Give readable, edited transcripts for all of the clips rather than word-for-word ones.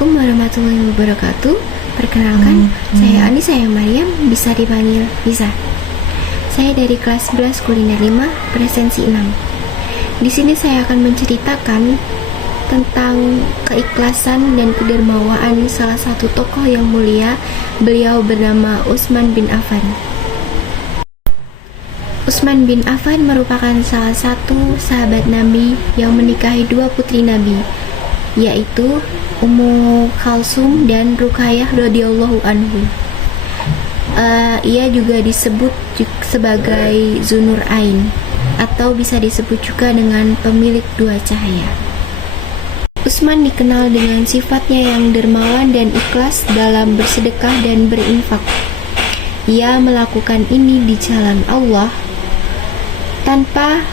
Assalamualaikum warahmatullahi wabarakatuh. Perkenalkan, saya Anissa Mariam, bisa dipanggil Bisa. Saya dari kelas 11 kuliner 5, presensi 6. Di sini saya akan menceritakan tentang keikhlasan dan kedermawaan salah satu tokoh yang mulia. Beliau bernama Utsman bin Affan. Utsman bin Affan merupakan salah satu sahabat Nabi yang menikahi dua putri Nabi, yaitu Ummu Kalsum dan Ruqayyah radhiyallahu anhu. Ia juga disebut sebagai Zunur Ain, atau bisa disebut juga dengan pemilik dua cahaya. Utsman dikenal dengan sifatnya yang dermawan dan ikhlas dalam bersedekah dan berinfak. Ia melakukan ini di jalan Allah tanpa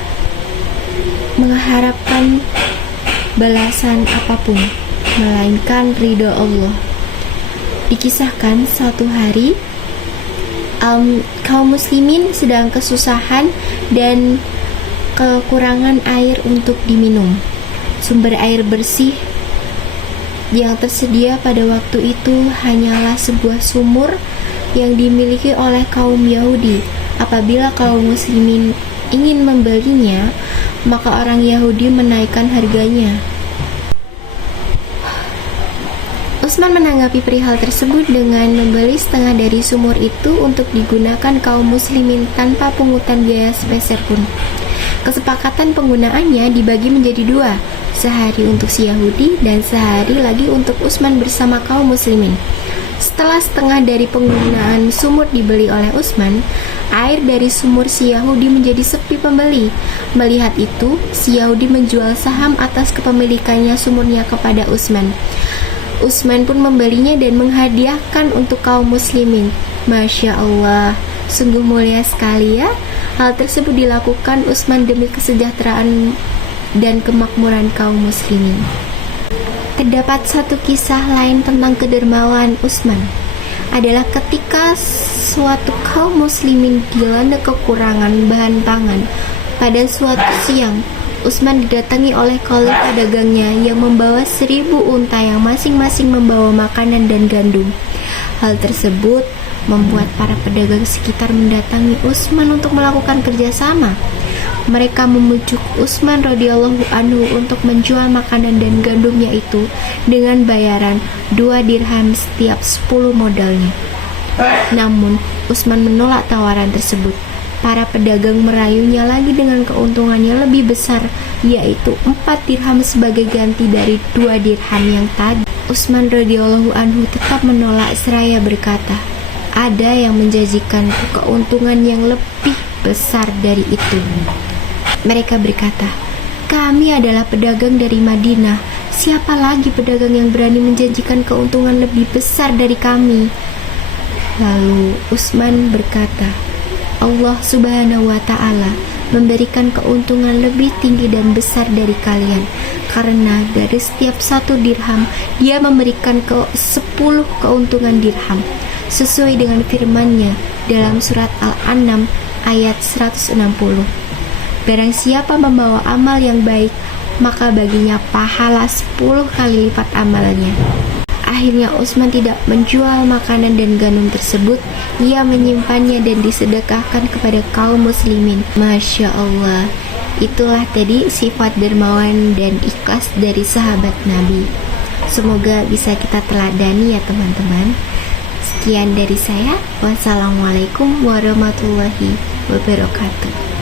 mengharapkan balasan apapun, melainkan ridho Allah. Dikisahkan suatu hari kaum muslimin sedang kesusahan dan kekurangan air untuk diminum. Sumber air bersih yang tersedia pada waktu itu hanyalah sebuah sumur yang dimiliki oleh kaum Yahudi. Apabila kaum muslimin ingin membelinya, maka orang Yahudi menaikkan harganya. Utsman menanggapi perihal tersebut dengan membeli setengah dari sumur itu untuk digunakan kaum muslimin tanpa pungutan biaya sepeser pun. Kesepakatan penggunaannya dibagi menjadi dua, sehari untuk si Yahudi dan sehari lagi untuk Utsman bersama kaum muslimin. Setelah setengah dari penggunaan sumur dibeli oleh Utsman, air dari sumur si Yahudi menjadi sepi pembeli. Melihat itu, si Yahudi menjual saham atas kepemilikannya sumurnya kepada Utsman. Utsman pun membelinya dan menghadiahkan untuk kaum muslimin. Masya Allah, sungguh mulia sekali ya. Hal tersebut dilakukan Utsman demi kesejahteraan dan kemakmuran kaum muslimin. Terdapat satu kisah lain tentang kedermawan Utsman, adalah ketika suatu kaum muslimin dilanda kekurangan bahan pangan. Pada suatu siang, Utsman didatangi oleh khalifah dagangnya yang membawa 1000 unta yang masing-masing membawa makanan dan gandum. Hal tersebut membuat para pedagang sekitar mendatangi Utsman untuk melakukan kerjasama. Mereka memujuk Utsman radhiyallahu anhu untuk menjual makanan dan gandumnya itu dengan bayaran 2 dirham setiap 10 modalnya. Namun, Utsman menolak tawaran tersebut. Para pedagang merayunya lagi dengan keuntungan yang lebih besar, yaitu 4 dirham sebagai ganti dari 2 dirham yang tadi. Utsman radhiyallahu anhu tetap menolak seraya berkata, ada yang menjanjikan keuntungan yang lebih besar dari itu. Mereka berkata, kami adalah pedagang dari Madinah. Siapa lagi pedagang yang berani menjanjikan keuntungan lebih besar dari kami? Lalu Utsman berkata, Allah subhanahu wa ta'ala memberikan keuntungan lebih tinggi dan besar dari kalian, karena dari setiap 1 dirham dia memberikan 10 keuntungan dirham, sesuai dengan firman-Nya dalam surat Al-An'am ayat 160. Barang siapa membawa amal yang baik, maka baginya pahala 10 kali lipat amalannya. Akhirnya Utsman tidak menjual makanan dan gandum tersebut. Ia menyimpannya dan disedekahkan kepada kaum muslimin. Masya Allah, itulah tadi sifat dermawan dan ikhlas dari sahabat Nabi. Semoga bisa kita teladani ya teman-teman. Sekian dari saya. Wassalamualaikum warahmatullahi wabarakatuh.